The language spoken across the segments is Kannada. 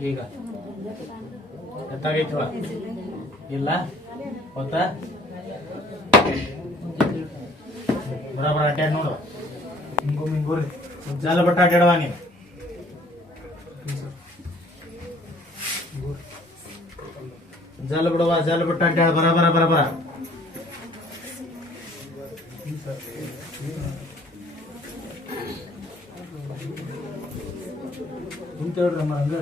ಈಗ ಎತ್ತಾಗೈತವ ಇಲ್ಲ ಗೊತ್ತಾ ಬರಾಬರ ಅಡ್ಡಾಡ್ ನೋಡು ಹಿಂಗೂರಿ ಜಾಲ ಬಟ್ಟ ಅಡ್ಡಾಡವ ನೀನು ಜಾಲ ಬಿಡವ ಜಾಲ ಬಟ್ಟ ಅಡ್ಡಾಡ ಬರ ಕುಂತೇಳ್ರಮ್ಮ ಹಂಗ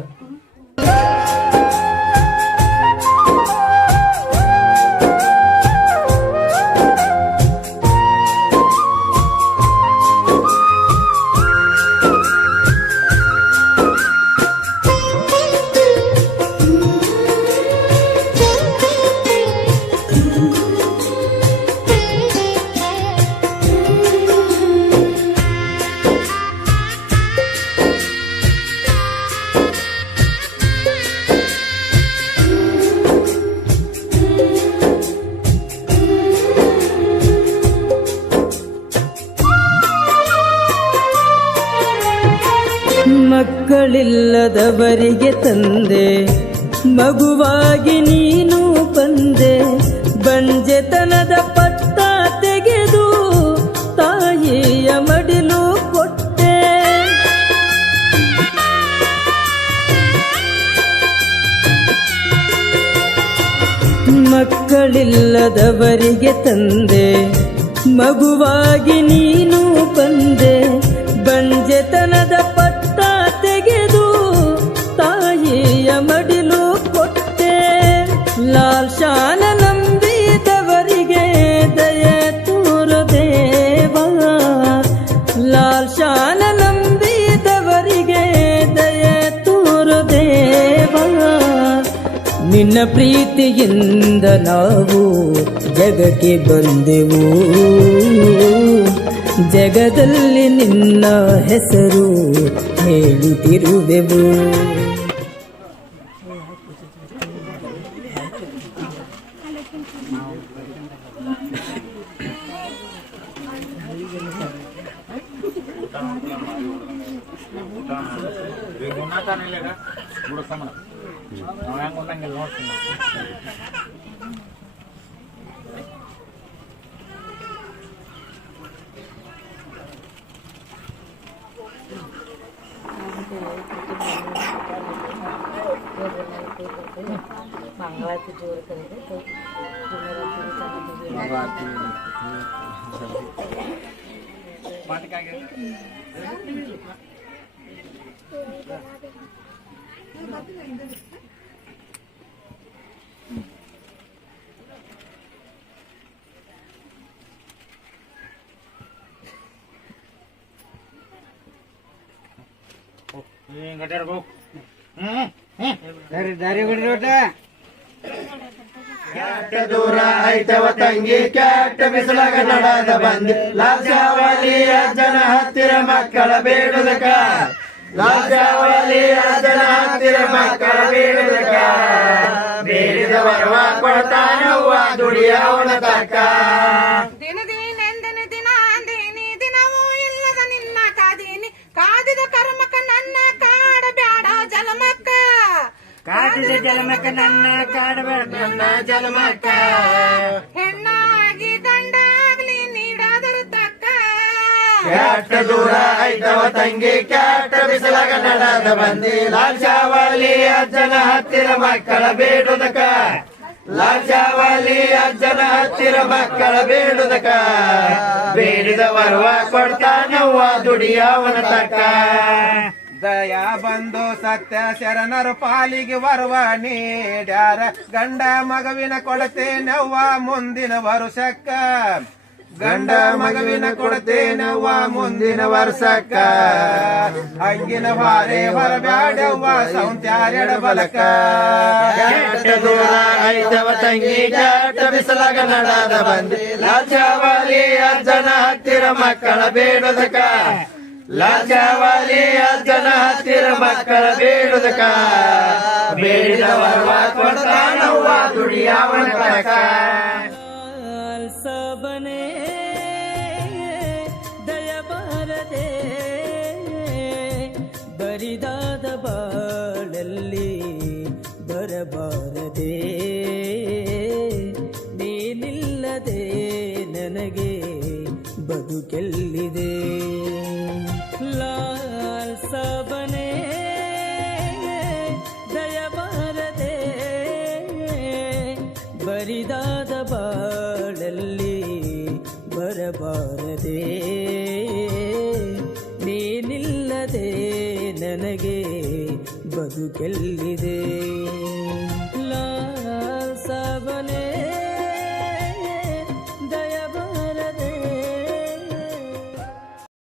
ಮಕ್ಕಳಿಲ್ಲದವರಿಗೆ ತಂದೆ ಮಗುವಾಗಿ ನೀನು ಬಂದೆ ಬಂಜೆತನದ ಪಟ್ಟ ತೆಗೆದು ತಾಯಿಯ ಮಡಿಲು ಕೊಟ್ಟೆ ಮಕ್ಕಳಿಲ್ಲದವರಿಗೆ ತಂದೆ ಮಗುವಾಗಿ ನೀನು ಬಂದೆ ಬಂಜೆತನದ ಪಟ್ಟ ತೆಗೆದು ತಾಯಿಯ ಮಡಿಲು ಕೊಟ್ಟೆ ಲಾಲ್ ಶಾನ ನಂಬಿದವರಿಗೆ ದಯ ತೋರದೇವ ಲಾಲ್ ಶಾನ ನಂಬಿದವರಿಗೆ ದಯ ತೋರದೇವ ನಿನ್ನ ಪ್ರೀತಿಯಿಂದ ನಾವು ಜಗಕ್ಕೆ ಬಂದೆವು ಜಗದಲ್ಲಿ ನಿನ್ನ ಹೆಸರು ಹೇಳುತ್ತಿರುವೆವು मंगळारती जोर करेंगे तो दारी गुड़ी ಕ್ಯಾಟ ದೂರ ಐತವ ತಂಗಿ ಕ್ಯಾಟ ಬಿಸಿಲಾಗ ನಡಾದ ಬಂದಿ ಲಾಜಾವಲಿ ಅಜ್ಜನ ಹತ್ತಿರ ಮಕ್ಕಳ ಬೇಡುದಕ ಲಾಜಾವಲಿ ಅಜ್ಜನ ಹತ್ತಿರ ಮಕ್ಕಳ ಬೇಡುದಕ ಬೇಡಿದ ವರವ ಕೊಡ್ತಾನವ್ವ ದುಡಿಯವನ ತಕ್ಕ ದಿನ ದಿನೆಂದನೆ ದಿನ ಅಂದೇನಿ ದಿನವೂ ಇಲ್ಲದ ನಿನ್ನ ಕಾದೀನಿ ಕಾದಿದ ಕರ್ಮಕ ನನ್ನ ಕಾಡಬ್ಯಾಡ ಜಲಮಕ್ಕ ಕಾಡಿದ ಜಲಮಕ್ಕ ನನ್ನ ಕಾಡಬೇಡ ನನ್ನ ಜಲಮಕ್ಕ ಹೆಣ್ಣಾಗಿ ಗಂಡಾಗ್ಲಿ ನೀಡಾದರೂ ತಕ್ಕ ಕ್ಯಾಟ ದೂರ ಐತವ ತಂಗಿ ಕ್ಯಾಟ ಬಿಸಿಲಾಗ ನಡಾದ ಬಂದಿ ಲಾಜಾವಲಿ ಅಜ್ಜನ ಹತ್ತಿರ ಮಕ್ಕಳ ಬೇಡುದಕ ಲಾಜಾವಲಿ ಅಜ್ಜನ ಹತ್ತಿರ ಮಕ್ಕಳ ಬೇಡುದಕ ಬೇಡಿದ ವರವ ಕೊಡ್ತಾನವ್ವ ದುಡಿಯವನ ತಕ್ಕ ದಯಾ ಬಂದು ಸತ್ಯ ಶರಣರು ಪಾಲಿಗೆ ಬರುವ ನೀಡ್ಯಾರ ಗಂಡ ಮಗವಿನ ಕೊಡತೇನವ್ವ ಮುಂದಿನ ವರುಷಕ್ಕ ಗಂಡ ಮಗವಿನ ಕೊಡತೇನವ್ವ ಮುಂದಿನ ವರ್ಷಕ್ಕ ಹಂಗಿನ ವಾರೆ ಬರಬ್ಯಾಡವ್ವ ಸೌಂತ್ಯಾರೆಡ ಬಲಕ ಕ್ಯಾಟ ದೂರ ಐತವ ತಂಗಿ ಕ್ಯಾಟ ಬಿಸಿಲಾಗ ನಡಾದ ಬಂದಿ ಲಾಜಾವಲಿ ಅಜ್ಜನ ಹತ್ತಿರ ಮಕ್ಕಳ ಬೇಡುದಕ ಲಾಜಾವಲಿ ಅಜ್ಜನ ಹತ್ತಿರ ಮಕ್ಕಳ ಬೇಡುದಕ ಬೇಡಿದ ವರವ ಕೊಡ್ತಾನವ್ವ ದುಡಿಯವನ ತಕ್ಕ ಸಬನೆ ದಯ ಬಾರದೆ ಬರಿದಾದ ಬಾಳಲ್ಲಿ ಬದುಕೆಲ್ಲಿದೆ ಲಾಲ್ ಸಾಬನೇ ದಯಬಾರದೆ ಬರಿದಾದ ಬಾಳಲ್ಲಿ ಬರಬಾರದೆ ನೀನಿಲ್ಲದೆ ನನಗೆ ಬದುಕೆಲ್ಲಿದೆ ಲಾ